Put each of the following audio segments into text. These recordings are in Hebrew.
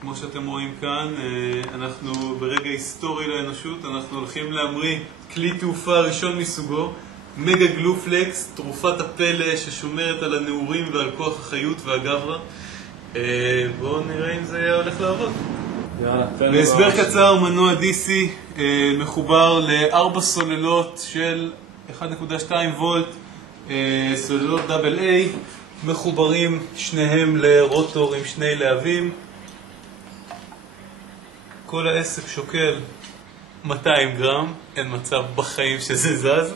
כמו שאתם רואים כאן, אנחנו ברגע היסטורי לאנושות, אנחנו הולכים להמריא כלי תעופה ראשון מסוגו, מגה גלופלקס, תרופת הפלא ששומרת על הנעורים ועל כוח החיות והגברה. בואו נראה אם זה הולך לעבוד. בהסבר קצר, מנוע DC מחובר ל4 סוללות של 1.2 וולט, סוללות AA, מחוברים שניהם לרוטור עם 2 להבים. כל העסק שוקל 200 גרם, אין מצב בחיים שזה זז.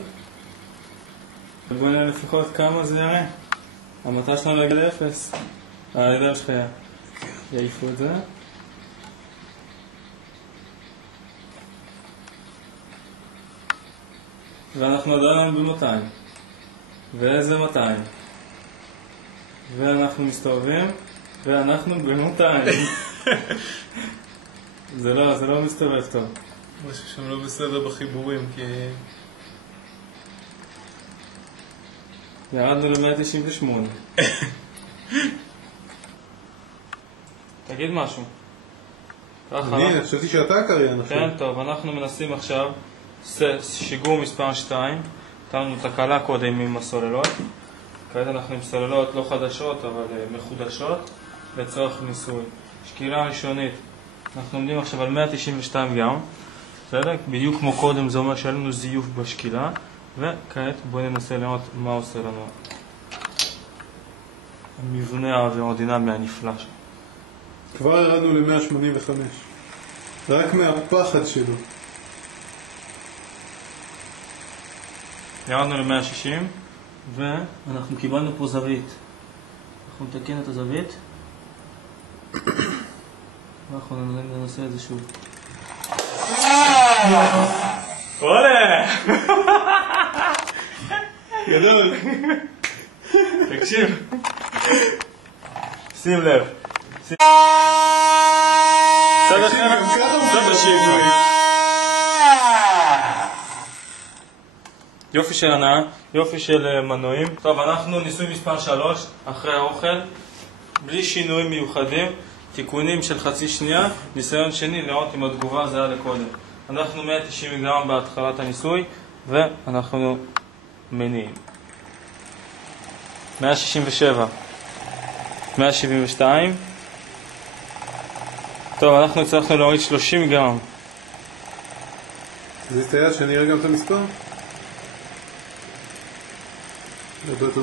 בואו נראה לפחות כמה זה יראה. המטרה שלנו להגיע לאפס. הידיים שלך יעיפו את זה. ואנחנו עדיין ב-200. ואיזה 200. ואנחנו מסתובבים, ואנחנו ב-200. זה לא מסתובב טוב. משהו שם לא בסדר בחיבורים, כי... ירדנו ל-198. תגיד משהו. אני חשבתי שאתה הקריין עכשיו. כן, טוב, אנחנו מנסים עכשיו שיגור מספר 2. נתנו תקלה קודם עם הסוללות. כעת אנחנו עם סוללות לא חדשות, אבל מחודשות, לצורך ניסוי. שקילה ראשונית. אנחנו עומדים עכשיו על 192 גרם. בסדר? בדיוק כמו קודם, זה אומר שהיה לנו זיוף בשקילה. וכעת בואו ננסה לראות מה עושה לנו המבנה האווירודינמי הנפלא שם. כבר ירדנו ל-185. רק מהפחד שלו. ירדנו ל-160 ואנחנו קיבלנו פה זווית. אנחנו נתקן את הזווית ואנחנו ננסה את זה שוב. וואלה! גדול! תקשיב, שים לב. צד אחר, זאת השיגוי. יופי של הנעה, יופי של מנועים. טוב, אנחנו ניסוי מספר 3 אחרי האוכל, בלי שינויים מיוחדים, תיקונים של חצי שנייה, ניסיון שני לראות אם התגובה זהה לקודם. אנחנו 190 גרם בהתחלת הניסוי ואנחנו מניעים. 167, 172. טוב, אנחנו הצלחנו להוריד 30 גרם. זה יסתייע שאני אראה גם את המספר? הרבה יותר